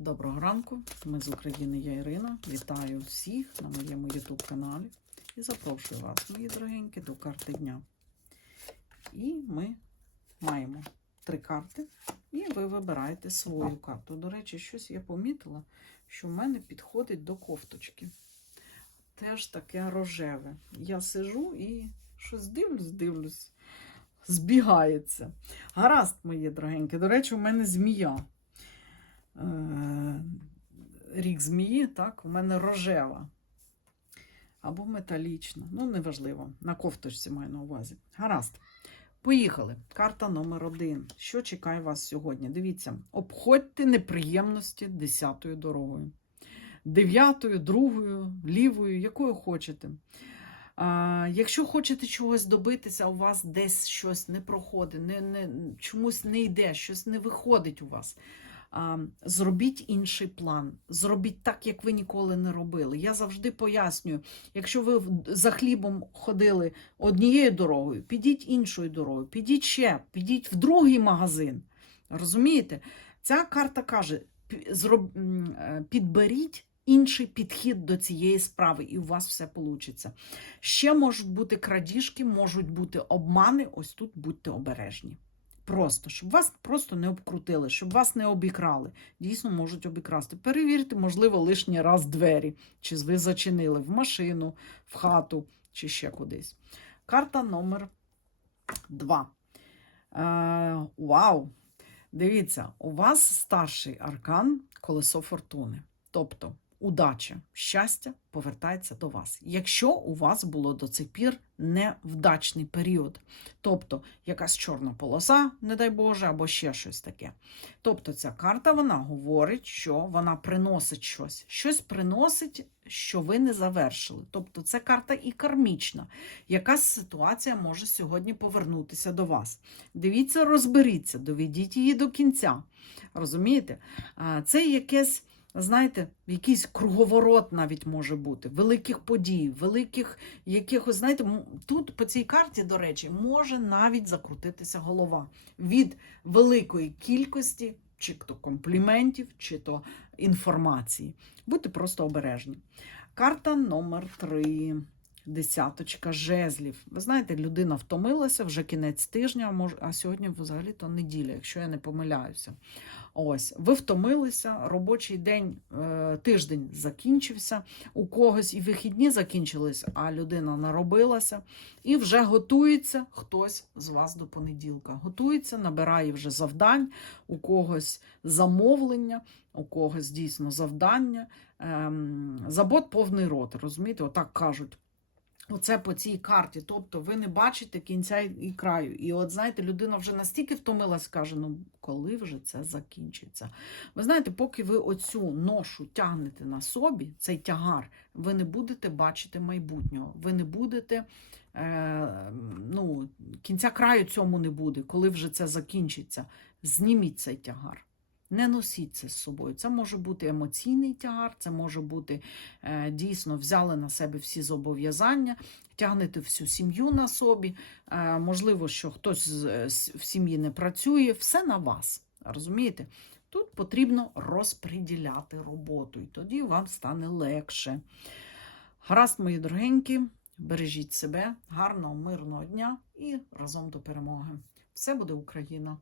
Доброго ранку, ми з України, я Ірина. Вітаю всіх на моєму YouTube каналі і запрошую вас, мої дорогенькі, до карти дня. І ми маємо три карти, і ви вибираєте свою карту. До речі, щось я помітила, що в мене підходить до кофточки. Теж таке рожеве. Я сижу і щось дивлюсь, дивлюсь, збігається. Гаразд, мої дорогенькі. До речі, у мене змія. Рік змії, так, у мене рожева. Або металічна. Ну, неважливо. На кофточці маю на увазі. Гаразд. Поїхали. Карта номер один. Що чекає вас сьогодні? Дивіться, обходьте неприємності десятою дорогою. Дев'ятою, другою, лівою, якою хочете. А, якщо хочете чогось добитися, у вас десь щось не проходить, не, не, чомусь не йде, щось не виходить у вас. Зробіть інший план, зробіть так, як ви ніколи не робили. Я завжди пояснюю, якщо ви за хлібом ходили однією дорогою, підіть іншою дорогою, підіть ще, підіть в другий магазин. Розумієте? Ця карта каже: е, підберіть інший підхід до цієї справи, і у вас все вийде. Ще можуть бути крадіжки, можуть бути обмани. Ось тут будьте обережні. Просто, щоб вас просто не обкрутили, щоб вас не обікрали. Дійсно можуть обікрасти. Перевірте, можливо, лишній раз двері, чи ви зачинили в машину, в хату, чи ще кудись. Карта номер два. Е, вау! Дивіться, у вас старший аркан колесо фортуни. Тобто удача, щастя повертається до вас. Якщо у вас було до цих пір невдачний період, тобто якась чорна полоса, не дай Боже, або ще щось таке. Тобто ця карта вона говорить, що вона приносить щось. Щось приносить, що ви не завершили. Тобто це карта і кармічна. Якась ситуація може сьогодні повернутися до вас. Дивіться, розберіться, доведіть її до кінця. Розумієте? Це якесь. Знаєте, якийсь круговорот навіть може бути, великих подій, великих якихось, знаєте, тут по цій карті, до речі, може навіть закрутитися голова від великої кількості, чи то компліментів, чи то інформації. Будьте просто обережні. Карта номер три. Десяточка жезлів. Ви знаєте, людина втомилася вже кінець тижня, мож- а сьогодні взагалі то неділя, якщо я не помиляюся. Ось, ви втомилися, робочий день, е, тиждень закінчився, у когось і вихідні закінчились, а людина наробилася і вже готується хтось з вас до понеділка. Готується, набирає вже завдань, у когось замовлення, у когось дійсно завдання. Ем, забот повний рот, розумієте, отак кажуть. Оце по цій карті. Тобто ви не бачите кінця і краю. І от знаєте, людина вже настільки втомилась, каже, ну коли вже це закінчиться. Ви знаєте, поки ви оцю ношу тягнете на собі, цей тягар, ви не будете бачити майбутнього. Ви не будете. Е, ну, кінця краю цьому не буде, коли вже це закінчиться. Зніміть цей тягар. Не носіть це з собою. Це може бути емоційний тягар, це може бути е, дійсно взяли на себе всі зобов'язання, тягнете всю сім'ю на собі. Е, можливо, що хтось з- в сім'ї не працює, все на вас. Розумієте? Тут потрібно розподіляти роботу, і тоді вам стане легше. Гаразд, мої дорогенькі, бережіть себе, гарного, мирного дня і разом до перемоги. Все буде Україна!